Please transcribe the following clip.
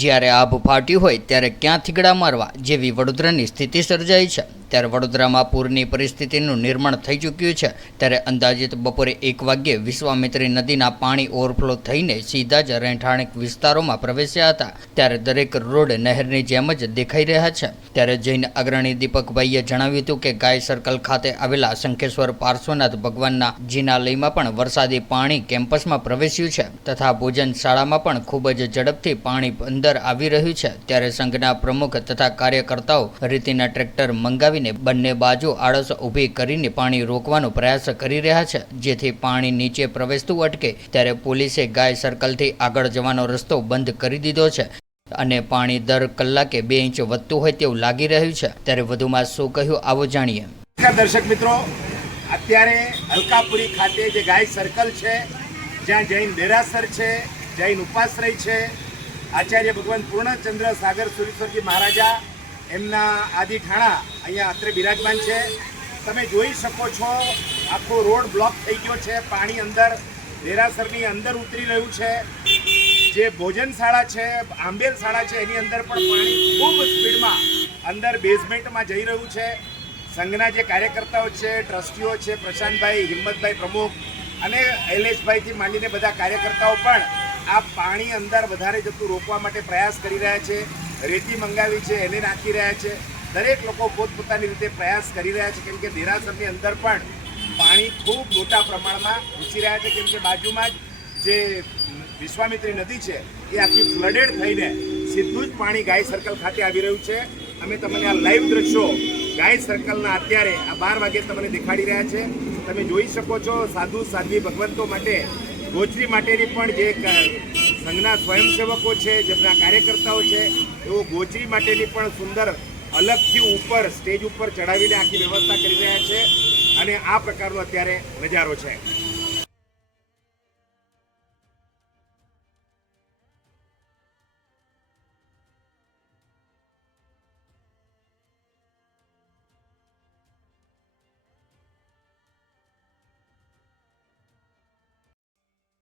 જ્યારે આભ ફાટ્યું હોય ત્યારે ક્યાં થીગડા મારવા જેવી વડોદરાની સ્થિતિ સર્જાઈ છે. ત્યારે વડોદરામાં પૂરની પરિસ્થિતિનું નિર્માણ થઈ ચૂક્યું છે. ત્યારે અંદાજિત બપોરે એક વાગ્યે વિશ્વામિત્રી નદીના પાણી ઓવરફ્લો થઈને સીધા જ રહેઠાણિક વિસ્તારોમાં પ્રવેશ્યા હતા. ત્યારે દરેક રોડ નહેરની જેમ જ દેખાઈ રહ્યા છે. ત્યારે જૈન અગ્રણી દીપકભાઈએ જણાવ્યું હતું કે ગાય સર્કલ ખાતે આવેલા શંખેશ્વર પાર્શ્વનાથ ભગવાનના જિનાલયમાં પણ વરસાદી પાણી કેમ્પસમાં પ્રવેશ્યું છે તથા ભોજન શાળામાં પણ ખૂબ જ ઝડપથી પાણી અંદર આવી રહ્યું છે. ત્યારે સંઘના પ્રમુખ તથા કાર્યકર્તાઓ રીતિના ટ્રેક્ટર મંગાવીને બંને બાજુ આળસ ઊભી કરીને પાણી રોકવાનો પ્રયાસ કરી રહ્યા છે. જેથી પાણી નીચે પ્રવેશતું અટકે, ત્યારે પોલીસે ગાય સર્કલથી આગળ જવાનો રસ્તો બંધ કરી દીધો છે અને પાણી દર કલાકે બે ઇંચ વધતું હોય તેવું લાગી રહ્યું છે. ત્યારે વધુમાં શું કહ્યું આવો જાણીએ. દર્શક મિત્રો, અત્યારે અલકાપુરી ખાતે જે ગાય સર્કલ છે, જ્યાં જૈન દેરાસર છે, જૈન ઉપાશ્રય છે, આચાર્ય ભગવાન પૂર્ણચંદ્ર સાગર સુરેશ્વરજી મહારાજા એમના આદિ ઠાણા અહીંયા અત્રે બિરાજમાન છે. તમે જોઈ શકો છો, આખો રોડ બ્લોક થઈ ગયો છે. પાણી અંદર, દેરાસરની અંદર ઉતરી રહ્યું છે. જે ભોજન શાળા છે, આંબેલ શાળા છે, એની અંદર પણ પાણી ખૂબ સ્પીડમાં અંદર બેઝમેન્ટમાં જઈ રહ્યું છે. સંઘના જે કાર્યકર્તાઓ છે, ટ્રસ્ટીઓ છે, પ્રશાંતભાઈ, હિંમતભાઈ પ્રમુખ અને શૈલેષભાઈથી માંડીને બધા કાર્યકર્તાઓ પણ આ પાણી અંદર વધારે જતું રોકવા માટે પ્રયાસ કરી રહ્યા છે. રેતી મંગાવી છે, એને નાખી રહ્યા છે. દરેક લોકો પોતપોતાની રીતે પ્રયાસ કરી રહ્યા છે, કેમ કે દેરાસરની અંદર પણ પાણી ખૂબ મોટા પ્રમાણમાં ઘૂસી રહ્યા છે, કેમ કે બાજુમાં જ જે વિશ્વામિત્રી નદી છે, એ આખી ફ્લડેડ થઈને સીધું જ પાણી ગાય સર્કલ ખાતે આવી રહ્યું છે. અમે તમને આ લાઈવ દ્રશ્યો ગાય સર્કલના અત્યારે આ બાર વાગે તમને દેખાડી રહ્યા છે. તમે જોઈ શકો છો સાધુ સાધ્વી ભગવંતો માટે ગોચરી માટેની પણ જે સંઘના સ્વયંસેવકો છે, જેમના કાર્યકર્તાઓ છે એઓ ગોચરી માટેની પણ સુંદર અલગથી ઉપર, સ્ટેજ ઉપર ચડાવીને આખી વ્યવસ્થા કરી રહ્યા છે અને આ પ્રકારનો અત્યારે નજારો છે.